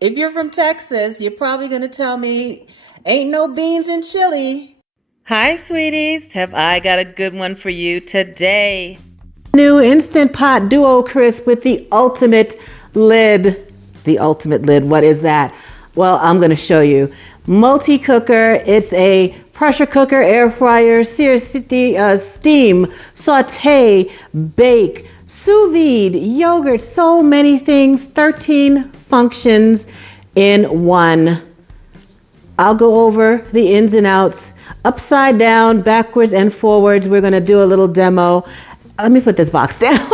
If you're from Texas, you're probably going to tell me, ain't no beans in chili. Hi, sweeties. Have I got a good one for you today? New Instant Pot Duo Crisp with the ultimate lid. The ultimate lid, what is that? Well, I'm going to show you. Multi-cooker, it's a pressure cooker, air fryer, sear, steam, saute, bake, sous vide, yogurt, so many things, 13 functions in one. I'll go over the ins and outs, upside down, backwards and forwards. We're going to do a little demo. Let me put this box down.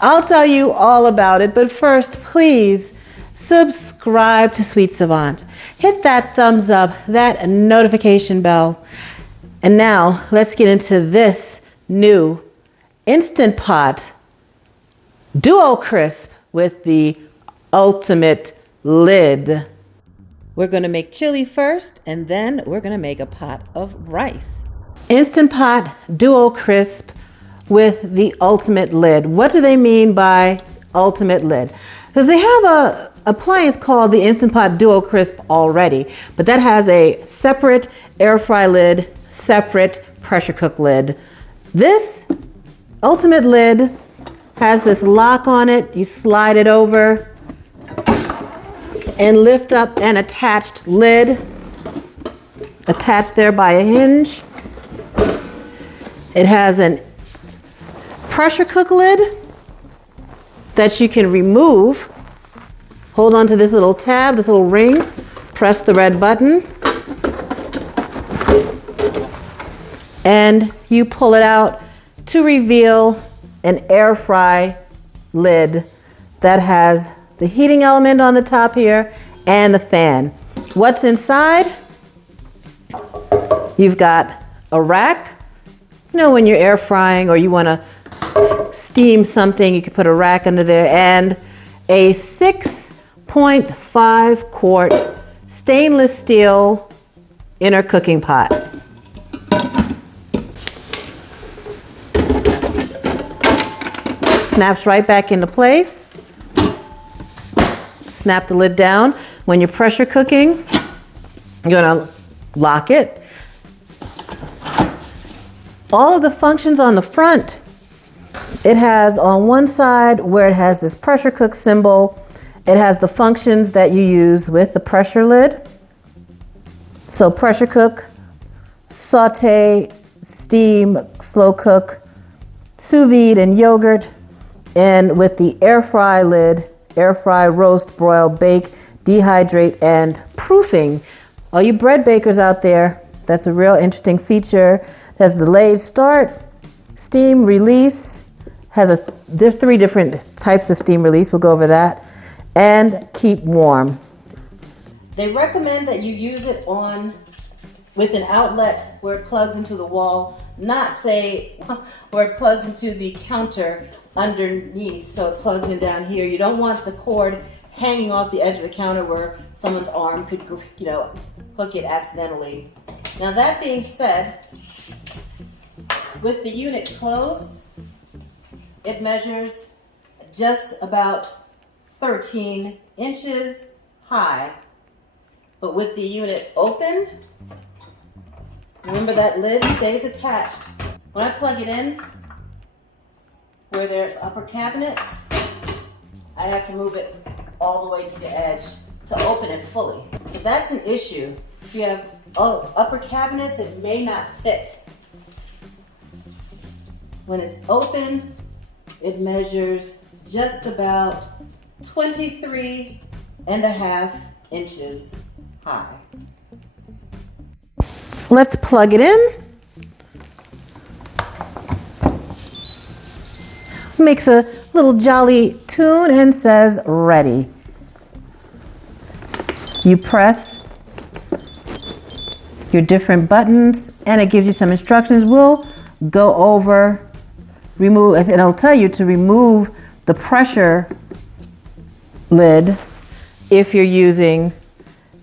I'll tell you all about it, but first, please subscribe to Sweet Savant. Hit that thumbs up, that notification bell. And now, let's get into this new Instant Pot Duo Crisp with the ultimate lid. We're going to make chili first, and then we're going to make a pot of rice. Instant Pot Duo Crisp with the ultimate lid. What do they mean by ultimate lid? Because they have a appliance called the Instant Pot Duo Crisp already, but that has a separate air fry lid, separate pressure cook lid. This ultimate lid has this lock on it. You slide it over and lift up an attached lid, attached there by a hinge. It has an pressure cook lid that you can remove. Hold on to this little tab, this little ring, press the red button, and you pull it out to reveal an air fry lid that has the heating element on the top here and the fan. What's inside? You've got a rack. You know, when you're air frying or you want to steam something, you can put a rack under there, and a 6.5 quart stainless steel inner cooking pot. Snaps right back into place. Snap the lid down. When you're pressure cooking, you're going to lock it. All of the functions on the front, it has on one side where it has this pressure cook symbol, it has the functions that you use with the pressure lid. So pressure cook, saute, steam, slow cook, sous vide and yogurt, and with the air fry lid, air fry, roast, broil, bake, dehydrate, and proofing. All you bread bakers out there, that's a real interesting feature. Has delayed start, steam release, there's 3 different types of steam release, we'll go over that, and keep warm. They recommend that you use it with an outlet where it plugs into the wall, not say where it plugs into the counter underneath, so it plugs in down here. You don't want the cord hanging off the edge of the counter where someone's arm could, hook it accidentally. Now that being said, with the unit closed, it measures just about 13 inches high. But with the unit open, remember that lid stays attached. When I plug it in, where there's upper cabinets, I have to move it all the way to the edge to open it fully. So that's an issue. If you have upper cabinets, it may not fit. When it's open, it measures just about 23.5 inches high. Let's plug it in. Makes a little jolly tune and says ready. You press your different buttons and it gives you some instructions. We'll go over, remove, and it'll tell you to remove the pressure lid if you're using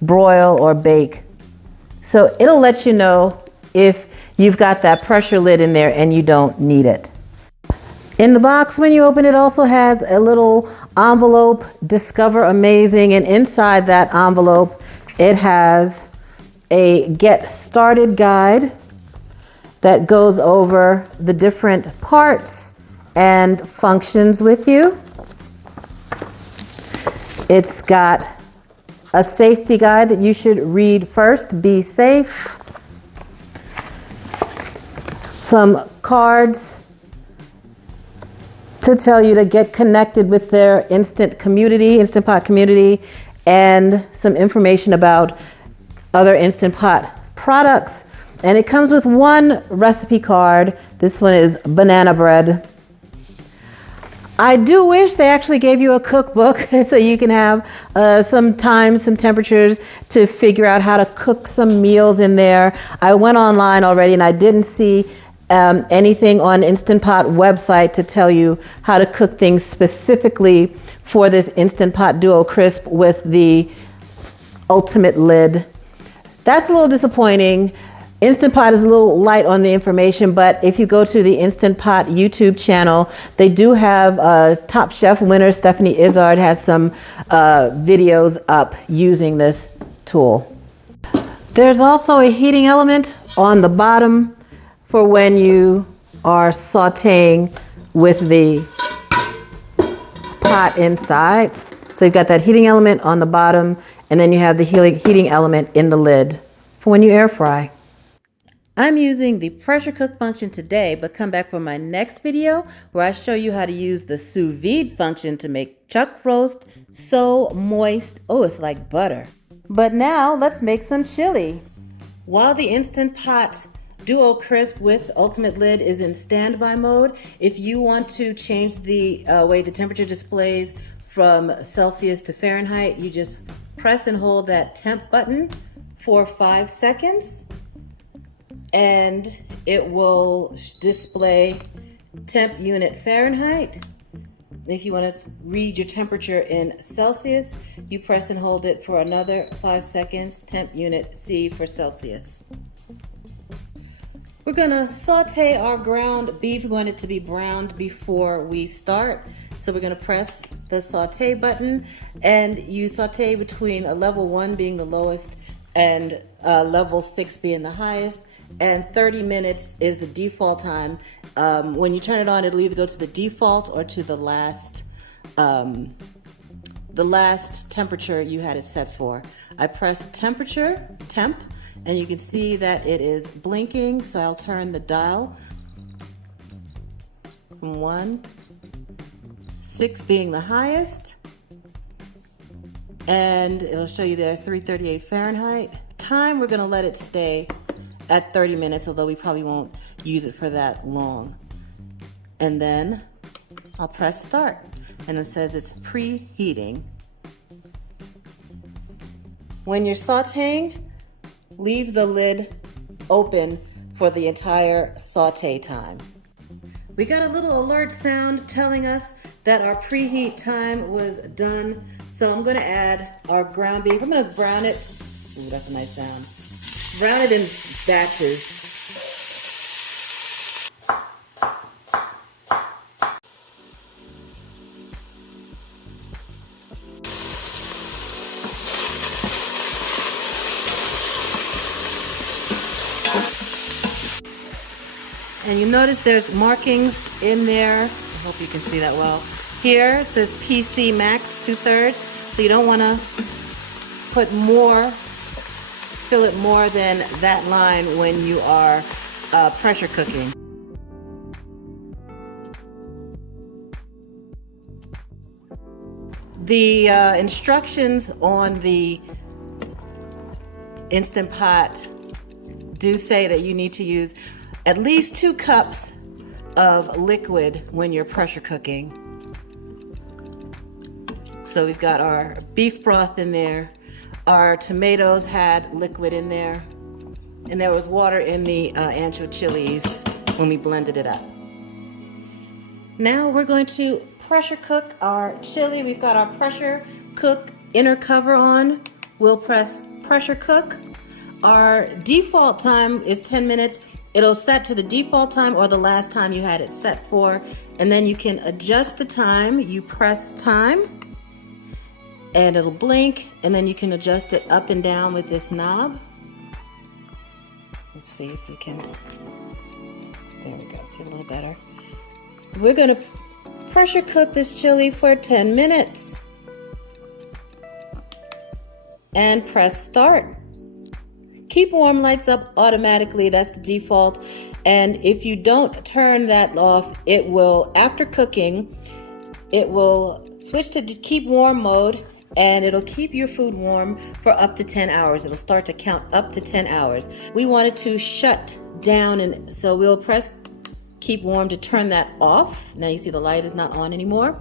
broil or bake. So it'll let you know if you've got that pressure lid in there and you don't need it. In the box, when you open it, also has a little envelope, Discover Amazing, and inside that envelope, it has a Get Started guide that goes over the different parts and functions with you. It's got a safety guide that you should read first, be safe. Some cards to tell you to get connected with their Instant Pot community, and some information about other Instant Pot products. And it comes with one recipe card. This one is banana bread. I do wish they actually gave you a cookbook so you can have some times, some temperatures to figure out how to cook some meals in there. I went online already and I didn't see anything on Instant Pot website to tell you how to cook things specifically for this Instant Pot Duo Crisp with the ultimate lid. That's a little disappointing. Instant Pot is a little light on the information, but if you go to the Instant Pot YouTube channel, they do have Top Chef winner Stephanie Izzard has some videos up using this tool. There's also a heating element on the bottom for when you are sauteing with the pot inside. So you've got that heating element on the bottom, and then you have the heating element in the lid for when you air fry. I'm using the pressure cook function today, but come back for my next video where I show you how to use the sous vide function to make chuck roast so moist. Oh, it's like butter. But now let's make some chili. While the Instant Pot Duo Crisp with Ultimate Lid is in standby mode, if you want to change the way the temperature displays from Celsius to Fahrenheit, you just press and hold that temp button for 5 seconds. And it will display temp unit Fahrenheit. If you want to read your temperature in Celsius, you press and hold it for another 5 seconds, temp unit C for Celsius. We're gonna saute our ground beef. We want it to be browned before we start. So we're gonna press the saute button, and you saute between a level 1 being the lowest and level 6 being the highest. And 30 minutes is the default time. When you turn it on, it'll either go to the default or to the last temperature you had it set for. I press temp, and you can see that it is blinking. So I'll turn the dial from 1, 6 being the highest, and it'll show you there 338 Fahrenheit. Time, we're gonna let it stay at 30 minutes, although we probably won't use it for that long. And then I'll press start, and it says it's preheating. When you're sauteing, leave the lid open for the entire saute time. We got a little alert sound telling us that our preheat time was done. So I'm gonna add our ground beef. I'm gonna brown it. Ooh, that's a nice sound. Brown it in batches. And you notice there's markings in there. I hope you can see that well. Here it says PC Max 2/3. So you don't want to put more, fill it more than that line when you are pressure cooking. The instructions on the Instant Pot do say that you need to use at least 2 cups of liquid when you're pressure cooking. So we've got our beef broth in there. Our tomatoes had liquid in there. And there was water in the ancho chilies when we blended it up. Now we're going to pressure cook our chili. We've got our pressure cook inner cover on. We'll press pressure cook. Our default time is 10 minutes. It'll set to the default time or the last time you had it set for. And then you can adjust the time. You press time and it'll blink, and then you can adjust it up and down with this knob. Let's see if we can, there we go, see a little better. We're gonna pressure cook this chili for 10 minutes. And press start. Keep warm lights up automatically, that's the default. And if you don't turn that off, it will, after cooking, it will switch to keep warm mode, and it'll keep your food warm for up to 10 hours. It'll start to count up to 10 hours. We want it to shut down, and so we'll press keep warm to turn that off. Now you see the light is not on anymore.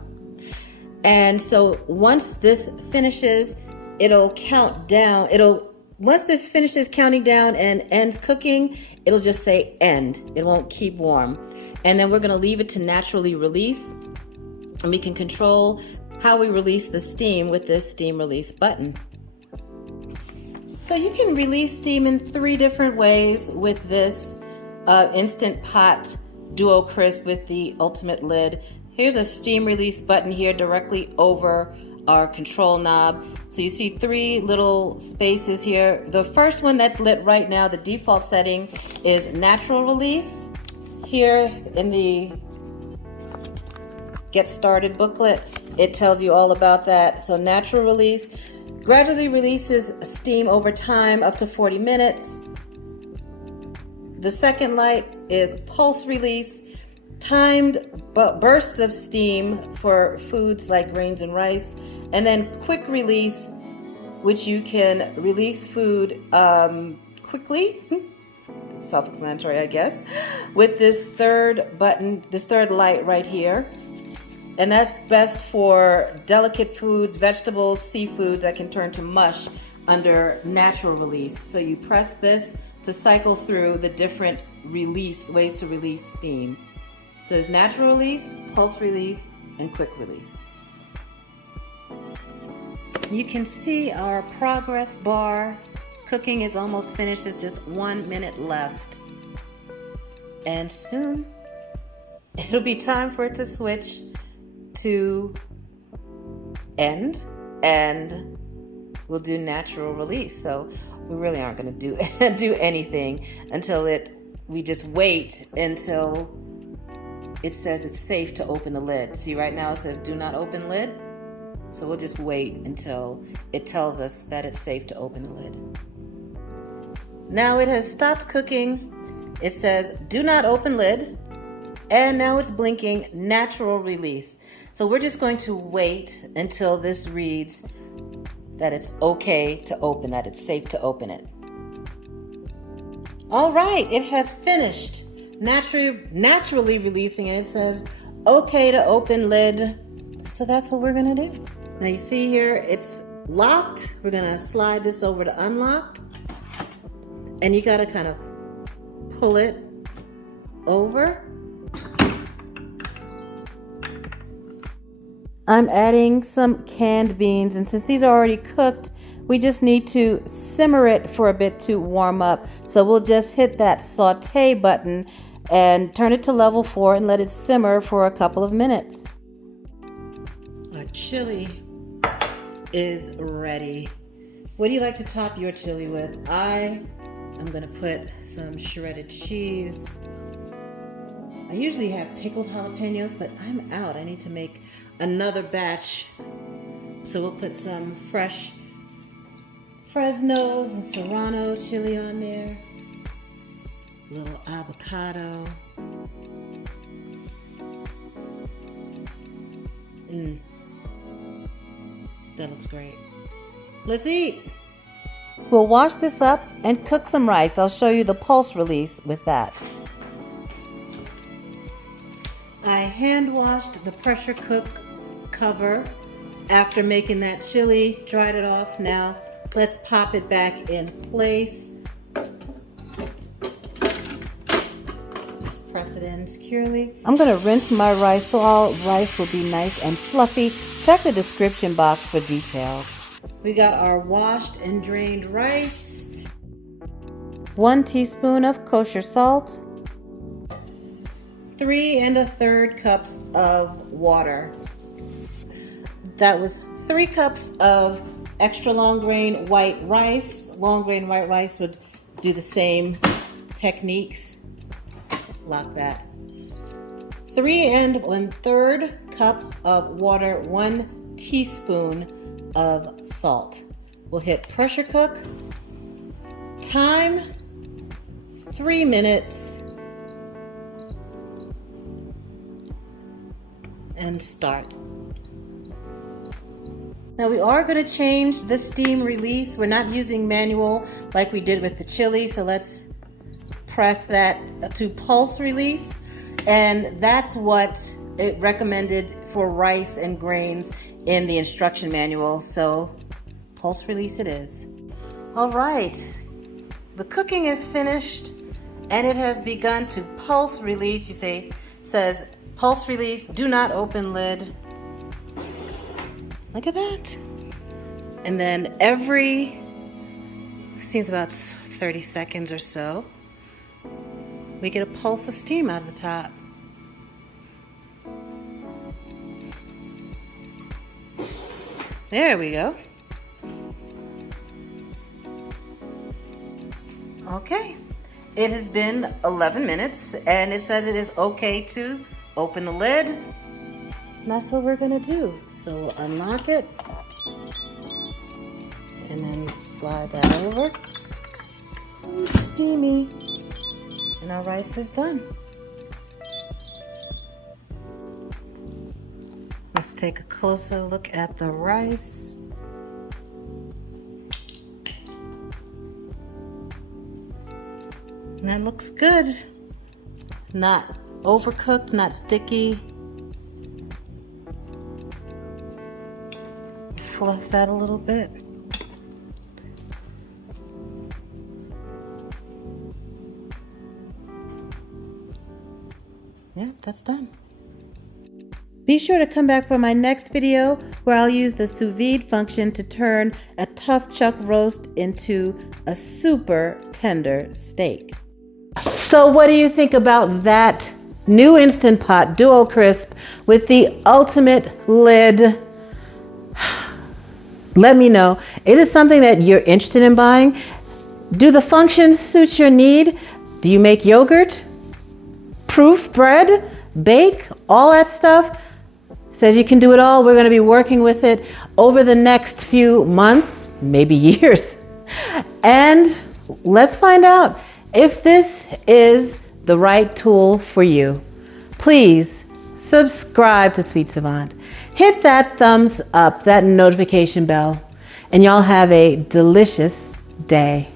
And so once this finishes, it'll count down. Once this finishes counting down and ends cooking, it'll just say end. It won't keep warm. And then we're gonna leave it to naturally release. And we can control how we release the steam with this steam release button. So you can release steam in 3 different ways with this Instant Pot Duo Crisp with the ultimate lid. Here's a steam release button here directly over our control knob. So you see 3 little spaces here. The first one that's lit right now, the default setting is natural release. Here in the Get Started booklet, it tells you all about that. So natural release gradually releases steam over time up to 40 minutes. The second light is pulse release, timed bursts of steam for foods like grains and rice, and then quick release, which you can release food quickly, self-explanatory I guess, with this third button, this third light right here. And that's best for delicate foods, vegetables, seafood that can turn to mush under natural release. So you press this to cycle through the different ways to release steam. So there's natural release, pulse release, and quick release. You can see our progress bar. Cooking is almost finished. There's just 1 minute left. And soon, it'll be time for it to switch to end, and we'll do natural release. So we really aren't going to do anything until we just wait until it says it's safe to open the lid. See, right now it says do not open lid. So we'll just wait until it tells us that it's safe to open the lid. Now it has stopped cooking. It says do not open lid. And now it's blinking natural release. So we're just going to wait until this reads that it's okay to open, that it's safe to open it. All right, it has finished naturally releasing, and it says okay to open lid. So that's what we're gonna do. Now you see here it's locked. We're gonna slide this over to unlocked, and you gotta kind of pull it over. I'm adding some canned beans, and since these are already cooked, we just need to simmer it for a bit to warm up. So we'll just hit that saute button and turn it to level 4 and let it simmer for a couple of minutes. Our chili is ready. What do you like to top your chili with? I am gonna put some shredded cheese. I usually have pickled jalapenos, but I'm out. I need to make another batch. So we'll put some fresh Fresnos and Serrano chili on there. A little avocado. That looks great. Let's eat. We'll wash this up and cook some rice. I'll show you the pulse release with that. I hand washed the pressure cook cover after making that chili, dried it off. Now let's pop it back in place. Just press it in securely. I'm gonna rinse my rice so all rice will be nice and fluffy. Check the description box for details. We got our washed and drained rice, 1 teaspoon of kosher salt, 3 1/3 cups of water. That was 3 cups of extra long grain white rice. Long grain white rice would do the same techniques. Lock that. 3 1/3 cup of water, 1 teaspoon of salt. We'll hit pressure cook. Time 3 minutes. And start. Now we are going to change the steam release. We're not using manual like we did with the chili, so let's press that to pulse release. And that's what it recommended for rice and grains in the instruction manual. So pulse release it is. All right, the cooking is finished and it has begun to pulse release. Says pulse release, do not open lid. Look at that. And then seems about 30 seconds or so, we get a pulse of steam out of the top. There we go. Okay, it has been 11 minutes and it says it is okay to open the lid. And that's what we're gonna do. So we'll unlock it and then slide that over. Ooh, steamy. And our rice is done. Let's take a closer look at the rice. And that looks good. Not overcooked, not sticky. Fluff that a little bit. Yeah, that's done. Be sure to come back for my next video where I'll use the sous vide function to turn a tough chuck roast into a super tender steak. So what do you think about that new Instant Pot Duo Crisp with the ultimate lid? Let me know. It is something that you're interested in buying. Do the functions suit your need? Do you make yogurt? Proof bread? Bake? All that stuff? Says you can do it all. We're going to be working with it over the next few months, maybe years. And let's find out if this is the right tool for you. Please subscribe to Sweet Savant. Hit that thumbs up, that notification bell, and y'all have a delicious day.